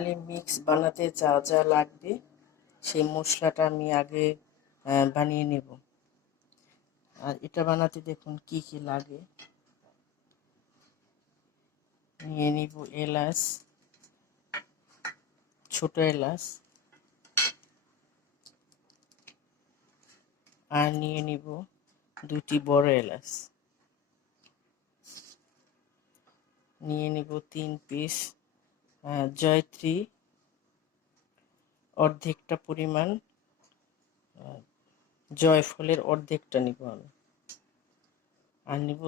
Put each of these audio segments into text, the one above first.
Halim mix বানাতে যা যা লাগবে সেই মশলাটা আমি আগে বানিয়ে নেব। আর এটা বানাতে দেখুন কি কি লাগে। নিয়ে নিব এলাচ, ছোট এলাচ, আর নিয়ে নিব দুটি বড় এলাচ, নিয়ে নিব 3 পিস জয়ত্রী, অর্ধেকটা পরিমাণ জয়ফলের অর্ধেকটা নিব আমি, আর নিব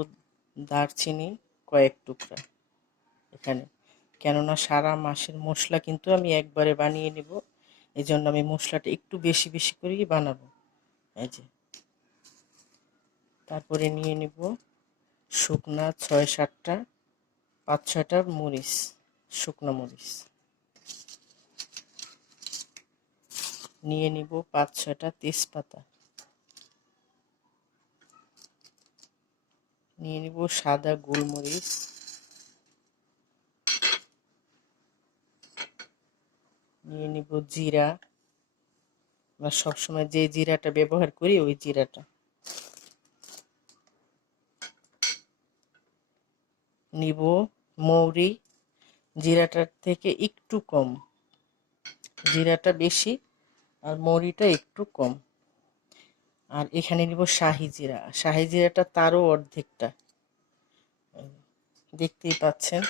দারচিনি কয়েক টুকরা এখানে, কেননা সারা মাসের মশলা কিন্তু আমি একবারে বানিয়ে নেব, এই জন্য আমি মশলাটা একটু বেশি বেশি করেই বানাবো। এই যে, তারপরে নিয়ে নিব শুকনা 6-7টা 5-6টা মরিচ, শুকনো মরিচ নিয়ে নিব, 5-6টা তেজপাতা নিয়ে নিব, সাদা গোলমরিচ, নিয়ে নিব জিরা, আমরা সবসময় যে জিরাটা ব্যবহার করি ওই জিরাটা নিব, মৌরি, জিরাটার থেকে একটু কম, জিরাটা বেশি আর মৌরিটা একটু কম। আর এখানে নিব শাহি জিরা, শাহি জিরাটা তারও অর্ধেকটা, দেখতেই পাচ্ছেন।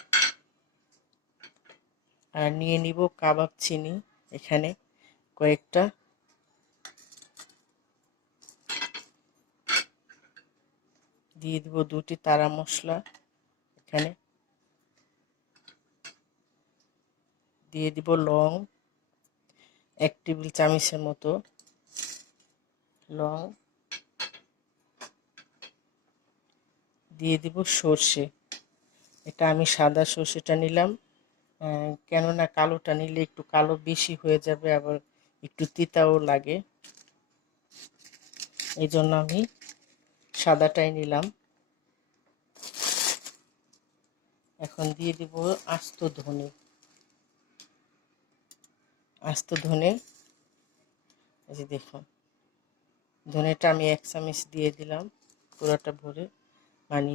আর নিয়ে নিব কাবাব চিনি, এখানে কয়েকটা, দিয়ে দিব 2টি তারা মশলা, এখানে দিয়ে দিব লং 1 টেবিল চামচের মতো লং, দিয়ে দিব সর্ষে, এটা আমি সাদা সর্ষেটা নিলাম, কেননা কালোটা নিলে একটু কালো বেশি হয়ে যাবে, আবার একটু তিতাও লাগে, এই জন্য আমি সাদাটাই নিলাম। এখন দিয়ে দিব আস্ত ধনে, আস্ত ধনে, এই যে দেখুন ধনেটা আমি 1 চামচ দিয়ে দিলাম পুরোটা ভরে, মানে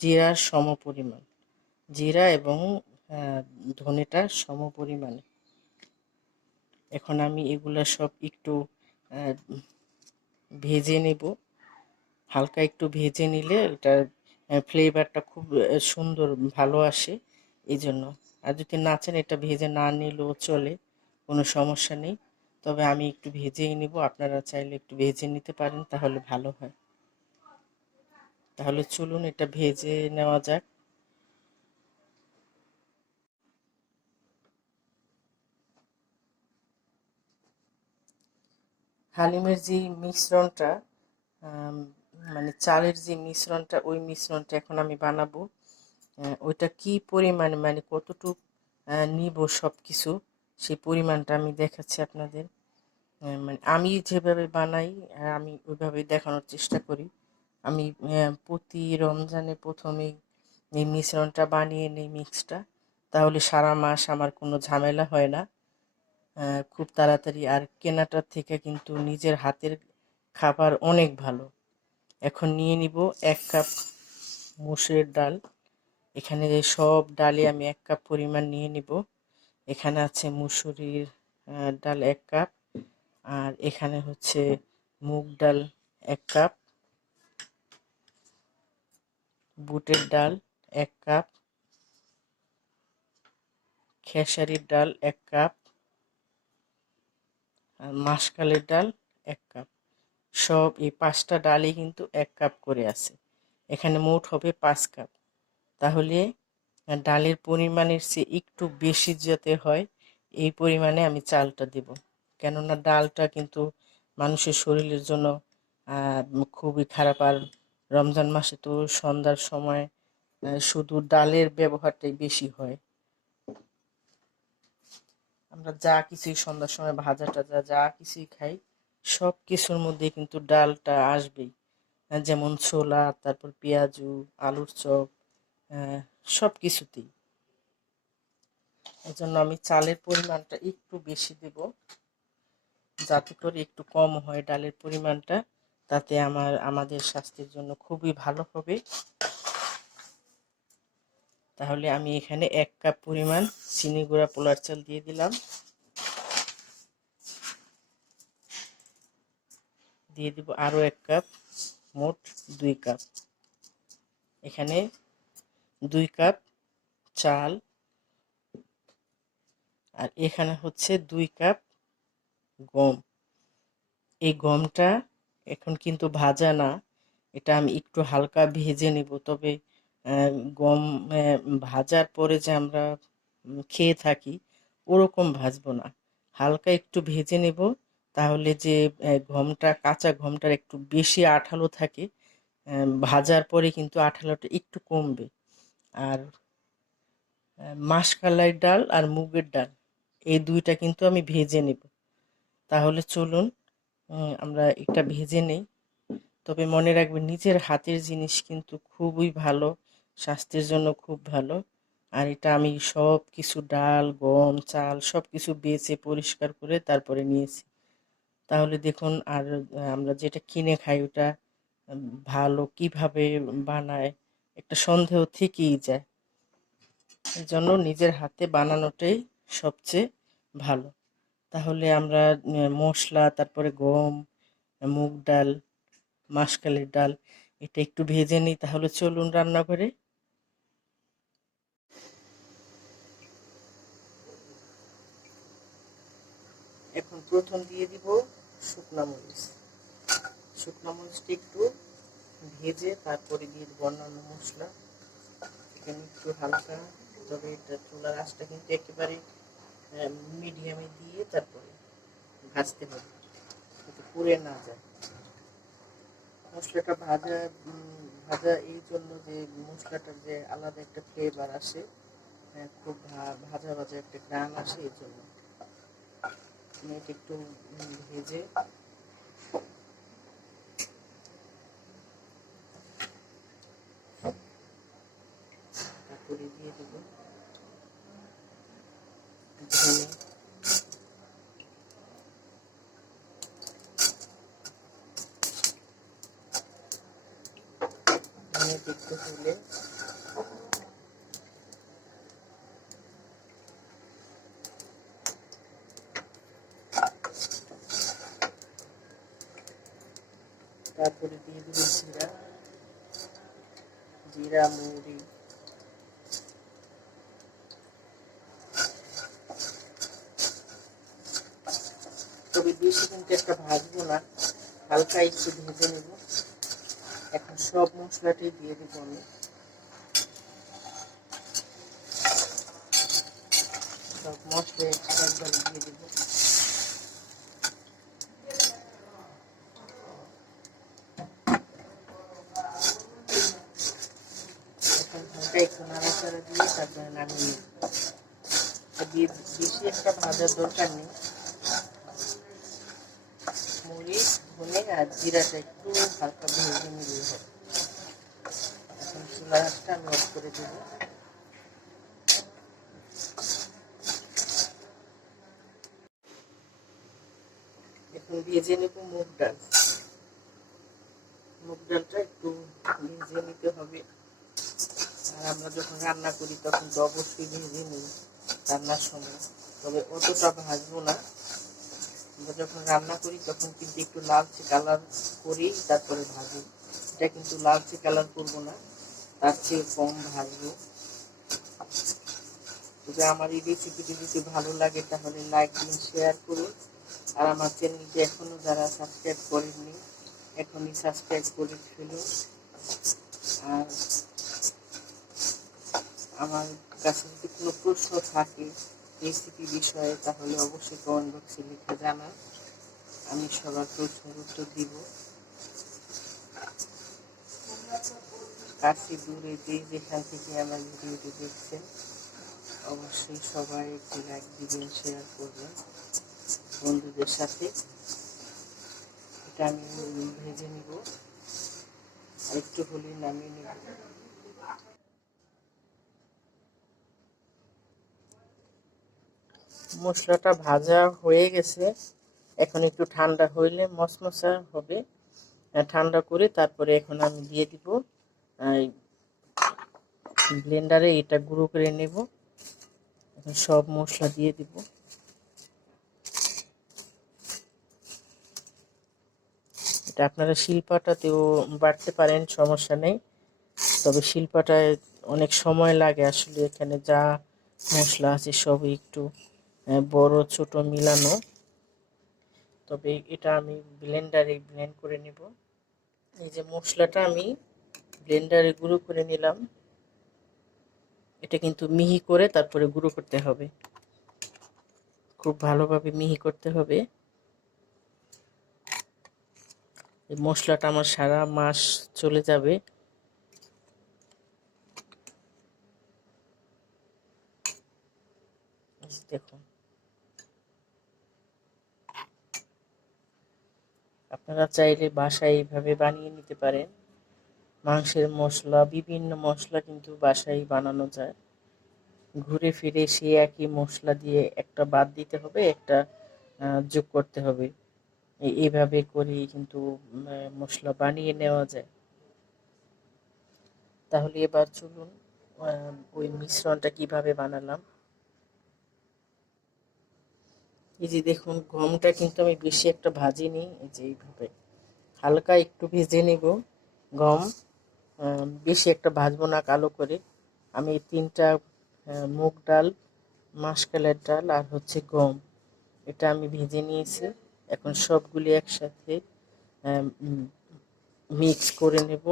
জিরার সম পরিমাণ, জিরা এবং ধনেটা সম পরিমাণে। এখন আমি এগুলা সব একটু ভেজে নেব, হালকা একটু ভেজে নিলে এটার ফ্লেভারটা খুব সুন্দর ভালো আসে, এই জন্য। আর যদি না চান এটা ভেজে না নিলেও চলে, কোনো সমস্যা নেই, তবে আমি একটু ভেজেই নেব, আপনারা চাইলে একটু ভেজে নিতে পারেন, তাহলে ভালো হয়। তাহলে চলুন এটা ভেজে নেওয়া যাক। হালিমের যে মিশ্রণটা, মানে চালের যে মিশ্রণটা, ওই মিশ্রণটা এখন আমি বানাবো। ওইটা কি পরিমাণে, মানে কতটুক নিব সব কিছু, সেই পরিমাণটা আমি দেখাচ্ছি আপনাদের। মানে আমি যেভাবে বানাই আমি ওইভাবেই দেখানোর চেষ্টা করি। আমি প্রতি রমজানে প্রথমেই এই মিশ্রণটা বানিয়ে নিই, মিক্সটা, তাহলে সারা মাস আমার কোনো ঝামেলা হয় না, খুব তাড়াতাড়ি। আর কেনাটার থেকে কিন্তু নিজের হাতের খাবার অনেক ভালো। এখন নিয়ে নিব 1 কাপ মুসুরের ডাল, এখানে সব ডালে আমি 1 কাপ পরিমাণ নিয়ে নিব। এখানে আছে মুসুরির ডাল 1 কাপ, আর এখানে হচ্ছে মুগ ডাল 1 কাপ, বুটের ডাল 1 কাপ, খেসারির ডাল 1 কাপ, আর মাসকলাইয়ের ডাল 1 কাপ। সব এই 5টা ডালই কিন্তু 1 কাপ করে আছে, এখানে মোট হবে 5 কাপ। তাহলে ডালের পরিমাণের চেয়ে একটু বেশি যাতে হয়, এই পরিমাণে আমি চালটা দেব, কেননা ডালটা কিন্তু মানুষের শরীরের জন্য খুবই খারাপ। আর রমজান মাসে তো সন্ধ্যার সময় শুধু ডালের ব্যবহারটাই বেশি হয়, আমরা যা কিছুই সন্ধ্যার সময় ভাজা টাজা যা কিছুই খাই, সব কিছুর মধ্যে কিন্তু ডালটা আসবেই, যেমন ছোলা, তারপর পেঁয়াজু, আলুর চপ, সব কিছুতেই। এজন্য আমি চালের পরিমাণটা একটু বেশি দেব, যাতে করে একটু কম হয় ডালের পরিমাণটা, তাতে আমাদের স্বাস্থ্যের জন্য খুবই ভালো হবে। তাহলে আমি এখানে 1 কাপ পরিমাণ চিনি গুঁড়া পোলার চাল দিয়ে দিলাম, দিয়ে দিব আরও 1 কাপ, মোট 2 কাপ। এখানে 2 কাপ চাল, আর এখানে হচ্ছে 2 কাপ গম। এই গমটা এখন কিন্তু ভাজা না, এটা আমি একটু হালকা ভেজে নেব। তবে গম ভাজার পরে যে আমরা খেয়ে থাকি ওরকম ভাজবো না, হালকা একটু ভেজে নেব। তাহলে যে গমটা, কাঁচা গমটার একটু বেশি আঠালো থাকে, ভাজার পরে কিন্তু আঠালোটা একটু কমবে। আর মাসকলাই ডাল আর মুগের ডাল, এই দুইটা কিন্তু আমি ভেজে নেব। তাহলে চলুন আমরা এটা ভেজে নেই। তবে মনে রাখবেন, নিজের হাতের জিনিস কিন্তু খুবই ভালো, স্বাস্থ্যের জন্য খুব ভালো। আর এটা আমি সব কিছু ডাল, গম, চাল সব কিছু বেছে পরিষ্কার করে তারপরে নিয়েছি। তাহলে দেখুন, আর আমরা যেটা কিনে খাই ওটা ভালো কিভাবে বানায় একটা সন্দেহ থেকেই যায়। এই জন্য নিজের হাতে বানানোটাই সবচেয়ে ভালো। তাহলে আমরা মশলা, তারপরে গম, মুগ ডাল, মাসকলাইর ডাল, এটা একটু ভেজে নিই। তাহলে চলুন রান্নাঘরে। এখন প্রথম দিয়ে দিব শুকনা মরিচ। শুকনা মরিচটা একটু ভেজে তারপরে দিয়ে দিব অন্যান্য মশলা। এখানে একটু হালকা, তবে এটা চুলার আঁচটা কিন্তু একেবারে মিডিয়ামে দিয়ে তারপরে ভাজতে হবে, যাতে পুড়ে না যায়। মশলাটা ভাজা এই জন্য যে মশলাটার যে আলাদা একটা ফ্লেভার আসে, খুব ভাজা ভাজা একটা গ্রান আসে, এই জন্য এটা একটু ভেজে তারপরে দিয়ে দেবো ধনে, ধনে একটু হলে তারপরে দিয়ে দেবো জিরা, জিরা, মৌরি। তবে বেশি কিন্তু একটা ভাজবো না, হালকা একটু ভেজে নেব। এখন সব মশলাটাই দিয়ে দেবো আমি, সব মশলা একবার দিয়ে দেবো। এখন হালকা একটু নাড়াচাড়া দিয়ে তারপরে নামিয়ে দিয়ে, বেশি একটা ভাজার দরকার নেই। মরিচ, ধনে আর জিরাটা একটু হালকা ভেজে নিলেই হবে। এখন চুলার আঁচটা আমি অফ করে দেবো। এখন ভেজে নেব মুগ ডাল। মুগ ডালটা একটু ভেজে নিতে হবে। আর আমরা যখন রান্না করি তখন তো অবশ্যই ভেজে নিই রান্নার সময়, তবে অতটা ভাজবো না। আমরা যখন রান্না করি তখন কিন্তু একটু লালচে কালার করেই তারপরে ভাজি। এটা কিন্তু লালচে কালার করবো না, তার চেয়ে কম ভাজবো। তবে আমার এই রেসিপিটি যদি ভালো লাগে তাহলে লাইক দিন, শেয়ার করুন। আর আমার চ্যানেলটি এখনও যারা সাবস্ক্রাইব করেননি এখনই সাবস্ক্রাইব করে ফেলুন। আর আমার কাছে যদি কোনো প্রশ্ন থাকে রেসিপি বিষয়ে তাহলে অবশ্যই কমেন্ট বক্সে লিখে জানান, আমি সবার প্রশ্নের উত্তর দিব। কাছে দূরে যে যেখান থেকে আমার ভিডিওটি দেখছেন অবশ্যই সবাই একটি লাইক দিবেন, শেয়ার করবেন বন্ধুদের সাথে। এটা আমি ভেজে নিব, আর একটু হলেই নামিয়ে নেব। মশলাটা ভাজা হয়ে গেছে, এখন একটু ঠান্ডা হইলে মশমশা হবে। ঠান্ডা করে তারপরে এখন আমি দিয়ে দিব ব্লেন্ডারে, এটা গুঁড়ো করে নেব। এখন সব মশলা দিয়ে দিব। এটা আপনারা শিলপাটাতেও বাটতে পারেন, সমস্যা নেই। তবে শিলপাটায় অনেক সময় লাগে, আসলে এখানে যা মশলা আছে সবই একটু বড় ছোট মিলানো। তবে এটা আমি ব্লেন্ডারে ব্লেন্ড করে নেব। এই যে মশলাটা আমি ব্লেন্ডারে গুঁড়ো করে নিলাম। এটা কিন্তু মিহি করে তারপরে গুঁড়ো করতে হবে, খুব ভালোভাবে মিহি করতে হবে। এই মশলাটা আমার সারা মাস চলে যাবে। দেখুন, আপনারা চাইলে বাসায় এইভাবে বানিয়ে নিতে পারেন। মাংসের মশলা, বিভিন্ন মশলা কিন্তু বাসায় বানানো যায়। ঘুরে ফিরে সে একই মশলা দিয়ে একটা বাদ দিতে হবে, একটা যোগ করতে হবে। এইভাবে করে কিন্তু মশলা বানিয়ে নেওয়া যায়। তাহলে এবার চলুন ওই মিশ্রণটা কিভাবে বানালাম। এই যে দেখুন, গমটা কিন্তু আমি বেশি একটা ভাজিনি, এই যে এইভাবে হালকা একটু ভেজে নেব গম। বেশি একটা ভাজবো না কালো করে। আমি 3টা মুগ ডাল, মাসকলাইয়ের ডাল আর হচ্ছে গম, এটা আমি ভেজে নিয়েছি। এখন সবগুলি একসাথে মিক্স করে নেব।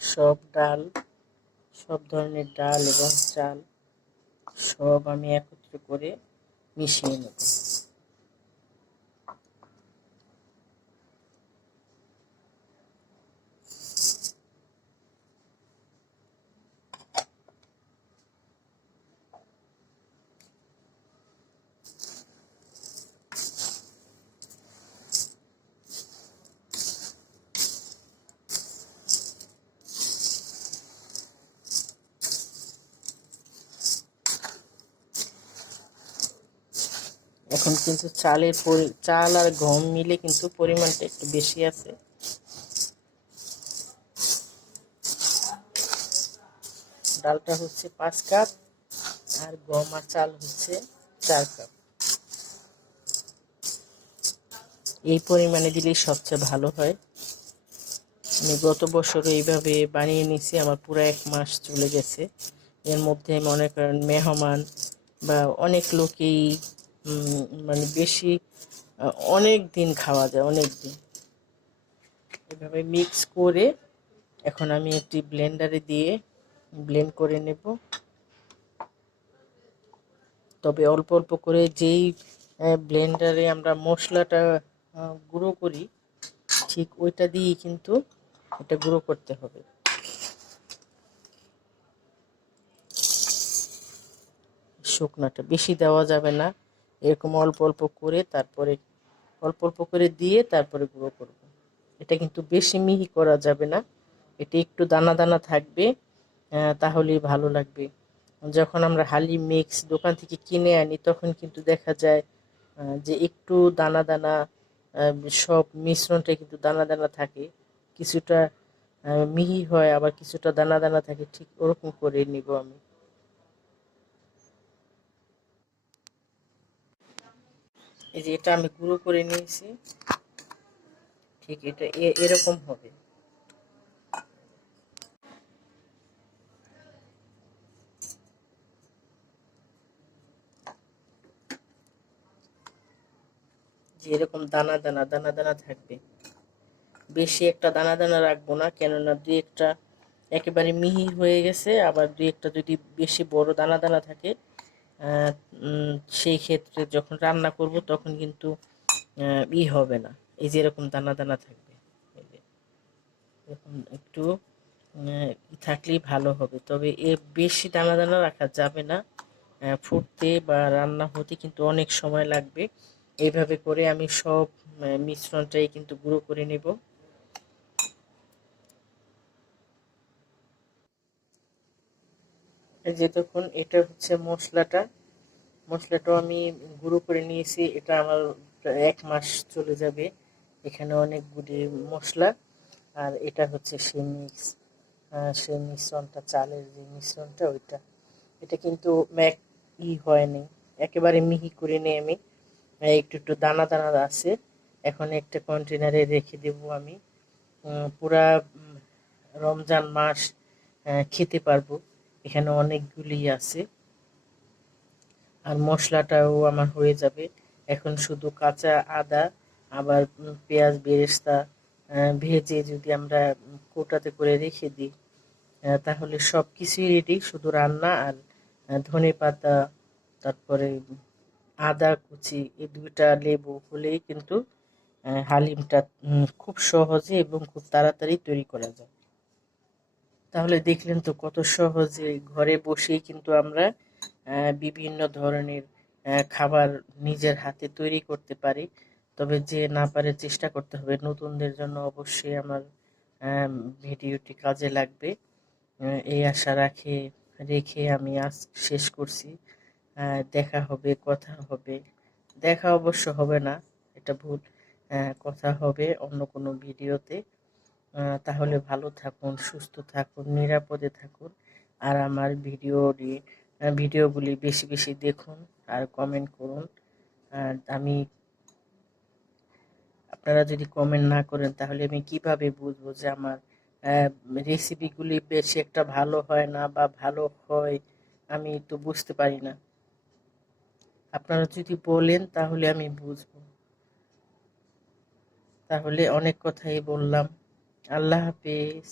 সব ডাল, সব ধরনের ডাল এবং চাল সব আমি একত্র করে মিশিয়ে নেব। এখন কিন্তু চাল আর গম মিলে কিন্তু পরিমাণটা একটু বেশি আছে। ডালটা হচ্ছে 5 কাপ আর গম আর চাল হচ্ছে 4 কাপ। এই পরিমাণে দিলেই সবচেয়ে ভালো হয়। আমি গত বছর এইভাবে বানিয়ে নিয়েছি, আমার পুরো 1 মাস চলে গেছে। এর মধ্যে মনে করেন মেহমান বা অনেক লোকেই মানে বেশি অনেক দিন খাওয়া যায়, অনেক দিন। এভাবে মিক্স করে এখন আমি একটি ব্লেন্ডারে দিয়ে ব্লেন্ড করে নেব। তবে অল্প অল্প করে, যেই ব্লেন্ডারে আমরা মশলাটা গুঁড়ো করি ঠিক ওইটা দিয়েই কিন্তু এটা গুঁড়ো করতে হবে। শুকনাটা বেশি দেওয়া যাবে না, এরকম অল্প অল্প করে তারপরে অল্প অল্প করে দিয়ে তারপরে গুঁড়ো করব। এটা কিন্তু বেশি মিহি করা যাবে না, এটা একটু দানা দানা থাকবে, তাহলেই ভালো লাগবে। যখন আমরা হালিম মিক্স দোকান থেকে কিনে আনি তখন কিন্তু দেখা যায় যে একটু দানা দানা, সব মিশ্রণটা কিন্তু দানা দানা থাকে, কিছুটা মিহি হয় আবার কিছুটা দানা দানা থাকে। ঠিক ওরকম করে নিব আমি। এই যে এটা আমি গুঁড়ো করে নিয়েছি, ঠিক এটা এরকম হবে। যে এরকম দানা দানা দানা দানা থাকবে, বেশি একটা দানা দানা রাখবো না, কেননা দুই একটা একেবারে মিহি হয়ে গেছে, আবার দুই একটা যদি বেশি বড় দানা দানা থাকে সেই ক্ষেত্রে যখন রান্না করব তখন কিন্তু হবে না। এই যে এরকম দানা দানা থাকবে, এই যে এরকম একটু থাকলেই ভালো হবে। তবে এর বেশি দানা দানা রাখা যাবে না, ফুটতে বা রান্না হতে কিন্তু অনেক সময় লাগবে। এইভাবে করে আমি সব মিশ্রণটাই কিন্তু গুঁড়ো করে নেব। যে দেখুন, এটা হচ্ছে মশলাটাও আমি গুঁড়ো করে নিয়েছি। এটা আমার প্রায় 1 মাস চলে যাবে। এখানে অনেকগুলি মশলা, আর এটা হচ্ছে সেই মিশ্রণটা, চালের যে মিশ্রণটা ওইটা। এটা কিন্তু হয়নি, একেবারে মিহি করে নিয়ে আমি একটু একটু দানা দানা আছে। এখন একটা কন্টেনারে রেখে দেব আমি। পুরা রমজান মাস খেতে পারবো। এখানে অনেকগুলি আছে, আর মশলাটাও আমার হয়ে যাবে। এখন শুধু কাঁচা আদা, আবার পেঁয়াজ বেরেস্তা ভেজে যদি আমরা কৌটাতে করে রেখে দিই, তাহলে সব কিছুই রেডি। শুধু রান্না আর ধনে পাতা, তারপরে আদা কুচি, এই 2টা লেবু হলেই কিন্তু হালিমটা খুব সহজে এবং খুব তাড়াতাড়ি তৈরি করা যায়। তাহলে দেখলেন তো কত সহজে ঘরে বসেই কিন্তু আমরা বিভিন্ন ধরনের খাবার নিজের হাতে তৈরি করতে পারি। তবে যে না পারে চেষ্টা করতে হবে। নতুনদের জন্য অবশ্যই আমার ভিডিওটি কাজে লাগবে, এই আশা রেখে আমি আজ শেষ করছি। দেখা হবে, কথা হবে। দেখা অবশ্য হবে না, এটা ভুল। কথা হবে অন্য কোনো ভিডিওতে। তাহলে ভালো থাকুন, সুস্থ থাকুন, নিরাপদে থাকুন। আর আমার ভিডিওগুলি বেশি বেশি দেখুন আর কমেন্ট করুন। আর আপনারা যদি কমেন্ট না করেন তাহলে আমি কিভাবে বুঝবো যে আমার রেসিপিগুলি বেশি একটা ভালো হয় না বা ভালো হয়? আমি তো বুঝতে পারি না। আপনারা যদি বলেন তাহলে আমি বুঝবো। তাহলে অনেক কথাই বললাম। আল্লাহ হাফেজ।